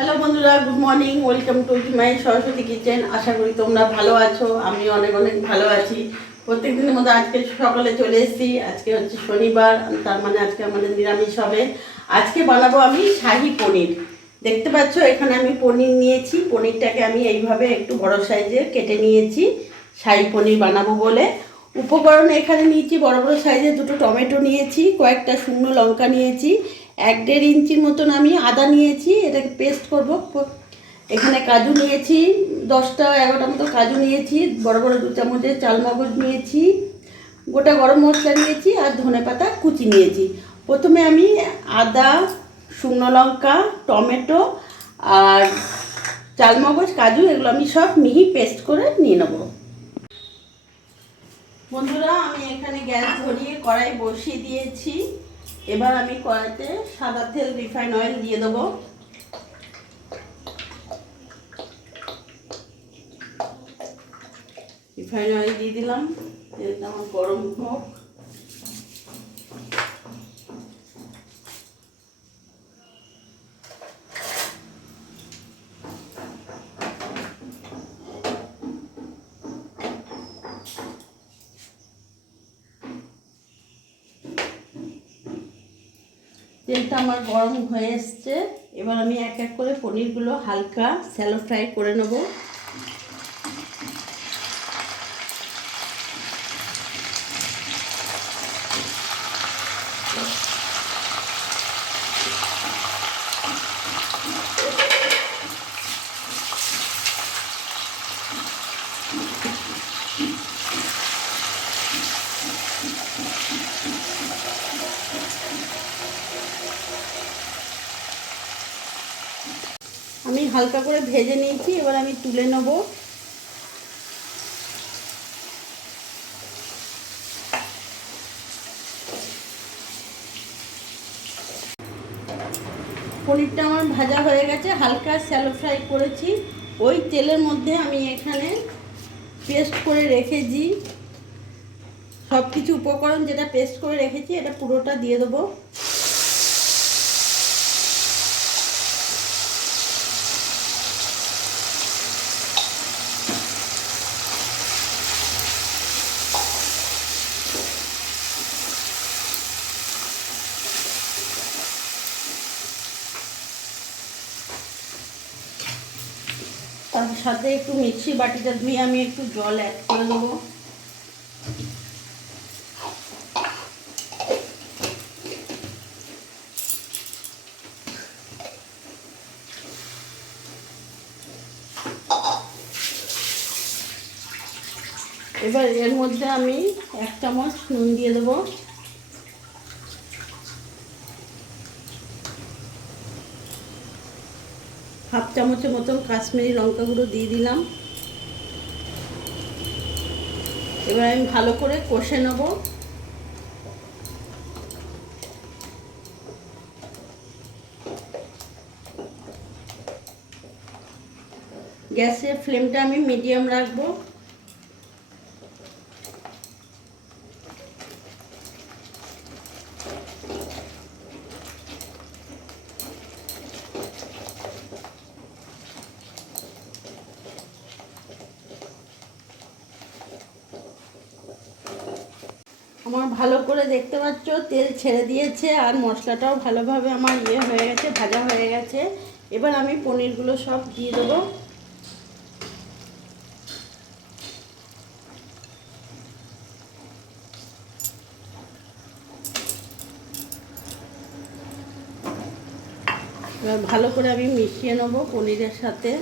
Hello বন্ধুরা, good morning. Welcome to my Saraswati kitchen. আশা করি তোমরা ভালো আছো। আমি অনেক অনেক ভালো আছি। প্রত্যেক দিনের মধ্যে আজকে সকালে চলে এসেছি। আজকে হচ্ছে শনিবার, তার মানে আজকে আমাদের নিরামিষ হবে। আজকে বানাবো আমি শাহি পনির। দেখতে পাচ্ছ এখানে আমি পনির নিয়েছি। পনিরটাকে আমি এইভাবে একটু বড় সাইজে কেটে নিয়েছি শাহি পনির বানাবো বলে। উপকরণ এখানে নিয়েছি বড় বড় সাইজের দুটো টমেটো নিয়েছি, কয়েকটা শুকনো লঙ্কা নিয়েছি, 1-1.5 ইঞ্চির মতন আমি আদা নিয়েছি, এটাকে পেস্ট করব। এখানে কাজু নিয়েছি 10টা 11টা মতো কাজু নিয়েছি, বড় বড় 2 চামচের চালমগজ নিয়েছি, গোটা গরম মশলা নিয়েছি আর ধনেপাতা কুচি নিয়েছি। প্রথমে আমি আদা, শুকনো লঙ্কা, টমেটো আর চালমগজ, কাজু এগুলো আমি সব মিহি পেস্ট করে নিয়ে নেব। বন্ধুরা, আমি এখানে গ্যাস ধরিয়ে কড়াই বসিয়ে দিয়েছি। এবার আমি কড়াইতে সাদা তেল, রিফাইন অয়েল দিয়ে দেবো। রিফাইন অয়েল দিয়ে দিলাম। তেলটা আমার গরম হোক। তেলটা আমার গরম হয়ে এসছে। এবার আমি এক এক করে পনিরগুলো হালকা শ্যালো ফ্রাই করে নেব। আমি হালকা করে ভেজে নিয়েছি, এবার আমি তুলে নেব। পনিরটা আমার ভাজা হয়ে গেছে, হালকা শ্যালো ফ্রাই করেছি। ওই তেলের মধ্যে আমি এখানে পেস্ট করে রেখেছি সব কিছু উপকরণ, যেটা পেস্ট করে রেখেছি এটা পুরোটা দিয়ে দেবো। তার সাথে একটু মিক্সি বাটিটা ধুয়ে আমি একটু জল অ্যাড করে দেবো। এবার এর মধ্যে আমি 1 চামচ নুন দিয়ে দেবো। হাফ চামচের মতন কাশ্মীরি লঙ্কা গুঁড়ো দিয়ে দিলাম। এবার আমি ভালো করে কষে নেব। গ্যাসের ফ্লেমটা আমি মিডিয়াম রাখবো। আমার ভালো করে দেখতে পাচ্ছ তেল ছেড়ে দিয়েছে আর মশলাটাও ভালোভাবে আমার হয়ে গেছে, ভাজা হয়ে গেছে। এবার আমি পনিরগুলো সব দিয়ে দেবো। এবার ভালো করে আমি মিশিয়ে নেব পনিরের সাথে।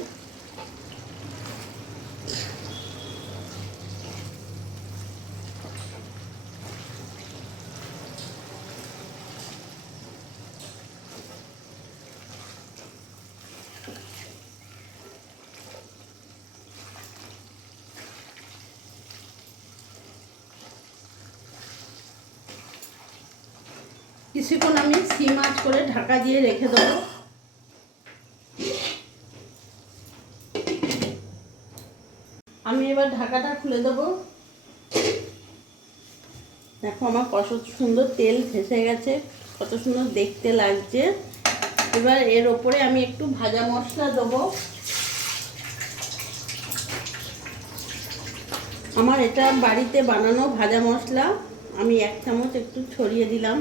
কিছুক্ষণ আমি সিম আঁচ করে ঢাকা দিয়ে রেখে দেবো। আমি এবার ঢাকাটা খুলে দেবো। দেখো আমার কত সুন্দর তেল ভেসে গেছে, কত সুন্দর দেখতে লাগছে। এবার এর ওপরে আমি একটু ভাজা মশলা দেবো। আমার এটা বাড়িতে বানানো ভাজা মশলা, আমি 1 চামচ একটু ছড়িয়ে দিলাম।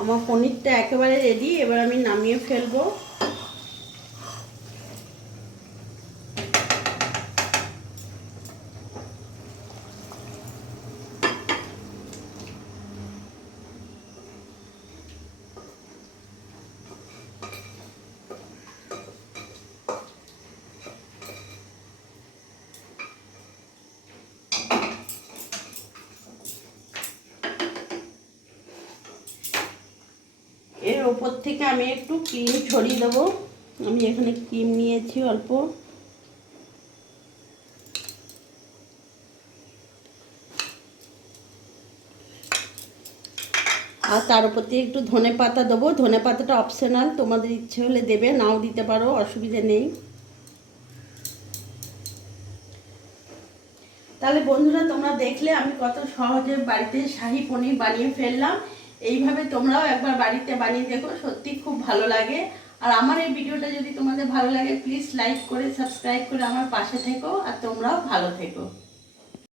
আমার পনিরটা একেবারে রেডি, এবার আমি নামিয়ে ফেলবো। এর ওপর থেকে আমি একটু ক্রিম ছড়িয়ে দেবো। আমি এখানে ক্রিম নিয়েছি অল্প। আর তার উপর দিয়ে একটু ধনে পাতা দেবো। ধনে পাতাটা অপশনাল, তোমাদের ইচ্ছে হলে দেবে, নাও দিতে পারো, অসুবিধা নেই। তাহলে বন্ধুরা, তোমরা দেখলে আমি কত সহজে বাড়িতে শাহী পনির বানিয়ে ফেললাম। এইভাবে তোমরাও একবার বাড়িতে বানিয়ে দেখো, সত্যি খুব ভালো লাগে। আর আমার এই ভিডিওটা যদি তোমাদের ভালো লাগে, প্লিজ লাইক করে সাবস্ক্রাইব করে আমার পাশে থেকো, আর তোমরাও ভালো থেকো।